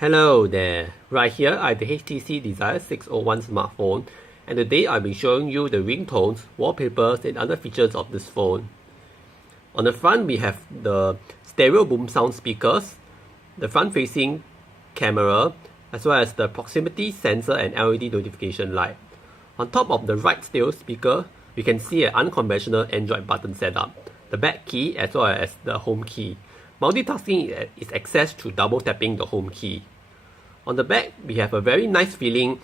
Hello there, right here I have the HTC Desire 601 smartphone, and today I'll be showing you the ringtones, wallpapers and other features of this phone. On the front we have the stereo boom sound speakers, the front facing camera, as well as the proximity sensor and LED notification light. On top of the right stereo speaker, we can see an unconventional Android button setup, the back key as well as the home key. Multitasking is accessed through double tapping the home key. On the back, we have a very nice feeling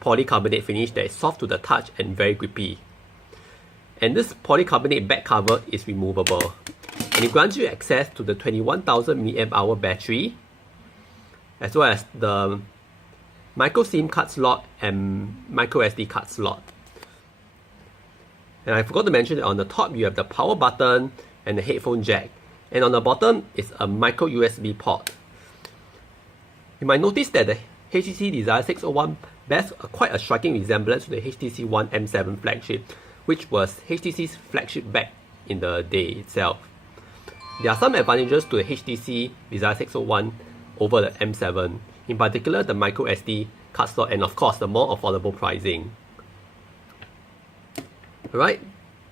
polycarbonate finish that is soft to the touch and very grippy. And this polycarbonate back cover is removable. And it grants you access to the 21,000 mAh battery, as well as the micro SIM card slot and micro SD card slot. And I forgot to mention that on the top you have the power button and the headphone jack. And on the bottom is a micro USB port. You might notice that the HTC Desire 601 bears quite a striking resemblance to the HTC One M7 flagship, which was HTC's flagship back in the day itself. There are some advantages to the HTC Desire 601 over the M7, in particular the micro SD card slot and of course the more affordable pricing. Alright,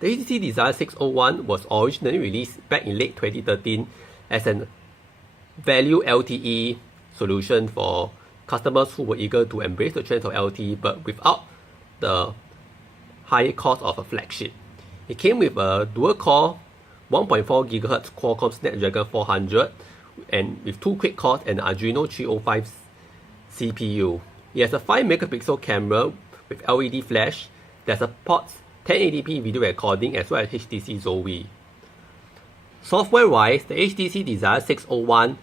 the HTC Desire 601 was originally released back in late 2013 as an value LTE solution for customers who were eager to embrace the trends of LTE but without the high cost of a flagship. It came with a dual-core 1.4 GHz Qualcomm Snapdragon 400 and with 2 quick cores and an Adreno 305 CPU. It has a 5 megapixel camera with LED flash that supports 1080p video recording as well as HTC Zoe. Software-wise, the HTC Desire 601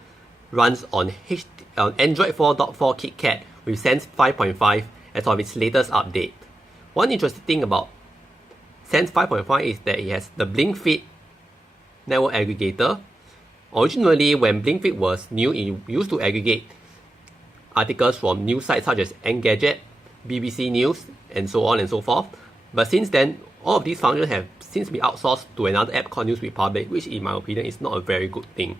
runs on Android 4.4 KitKat with Sense 5.5 as of its latest update. One interesting thing about Sense 5.5 is that it has the BlinkFit network aggregator. Originally, when BlinkFit was new, it used to aggregate articles from news sites such as Engadget, BBC News, and so on and so forth. But since then, all of these functions have since been outsourced to another app called News Republic, which in my opinion is not a very good thing.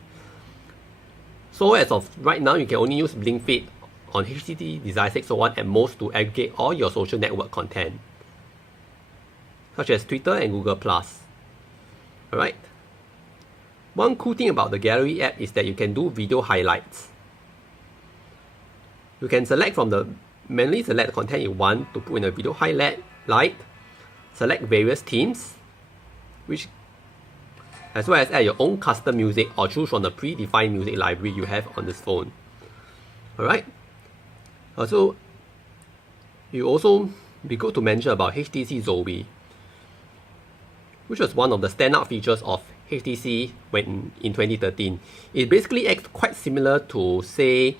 So as of right now, you can only use BlinkFit on HTC Desire 601 at most to aggregate all your social network content, such as Twitter and Google+. Alright. One cool thing about the Gallery app is that you can do video highlights. You can manually select the content you want to put in a video highlight, select various themes, as well as add your own custom music or choose from the predefined music library you have on this phone. Alright. Also, you also be good to mention about HTC Zoe, which was one of the standout features of HTC in 2013. It basically acts quite similar to, say,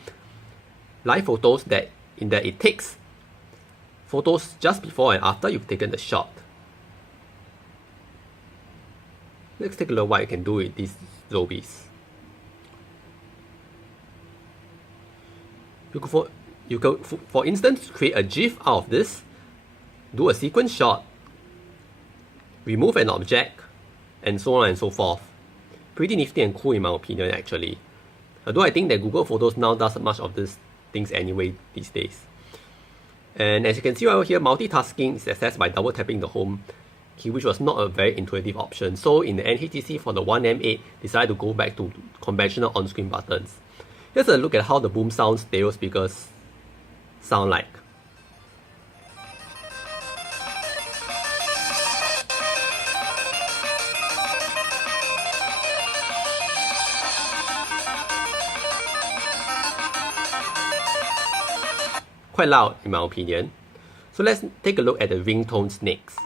live photos in that it takes photos just before and after you've taken the shot. Let's take a look what you can do with these Zobies. You could, for instance, create a GIF out of this, do a sequence shot, remove an object, and so on and so forth. Pretty nifty and cool in my opinion actually. Although I think that Google Photos now does much of these things anyway these days. And as you can see right here, multitasking is accessed by double tapping the home key, which was not a very intuitive option. So in the end, HTC for the One M8 decided to go back to conventional on-screen buttons. Here's a look at how the boom sound stereo speakers sound like. Quite loud in my opinion. So let's take a look at the ringtones next.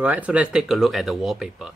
Alright, so let's take a look at the wallpapers.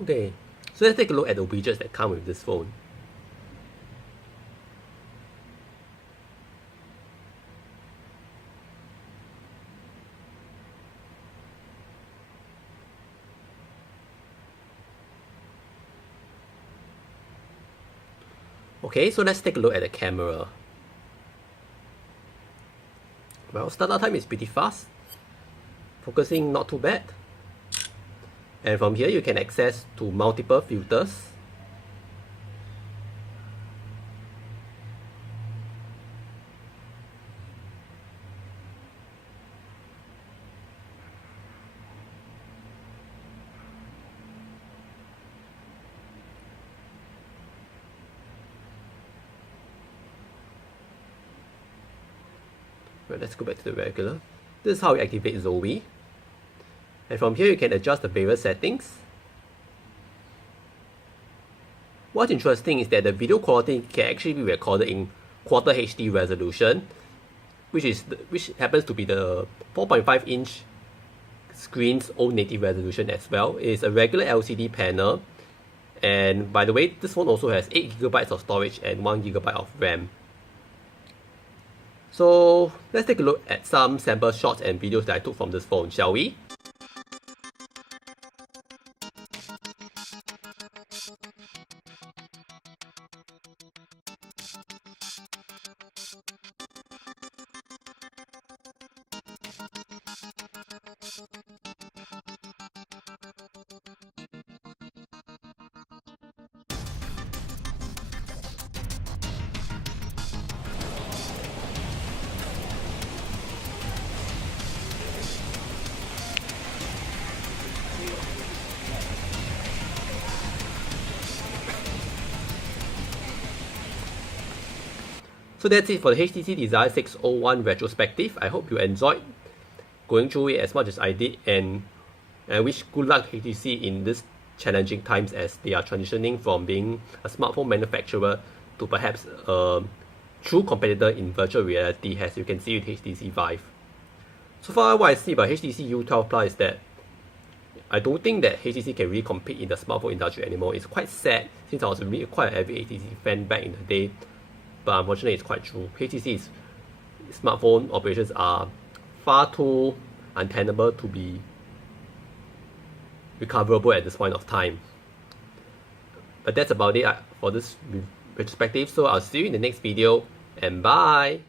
Okay, so let's take a look at the widgets that come with this phone. Okay, so let's take a look at the camera. Well, startup time is pretty fast. Focusing not too bad. And from here you can access to multiple filters. Right, let's go back to the regular. This is how you activate Zoe. And from here you can adjust the various settings. What's interesting is that the video quality can actually be recorded in Quarter HD resolution, which happens to be the 4.5-inch screen's own native resolution as well. It is a regular LCD panel, and by the way, this phone also has 8GB of storage and 1GB of RAM. So let's take a look at some sample shots and videos that I took from this phone, shall we? So that's it for the HTC Desire 601 retrospective. I hope you enjoyed going through it as much as I did, and I wish good luck HTC in this challenging times as they are transitioning from being a smartphone manufacturer to perhaps a true competitor in virtual reality, as you can see with HTC Vive. So far, what I see about HTC U12 Plus is that I don't think that HTC can really compete in the smartphone industry anymore. It's quite sad, since I was really quite a heavy HTC fan back in the day. But unfortunately, it's quite true. HTC's smartphone operations are far too untenable to be recoverable at this point of time. But that's about it for this retrospective. So I'll see you in the next video, and bye!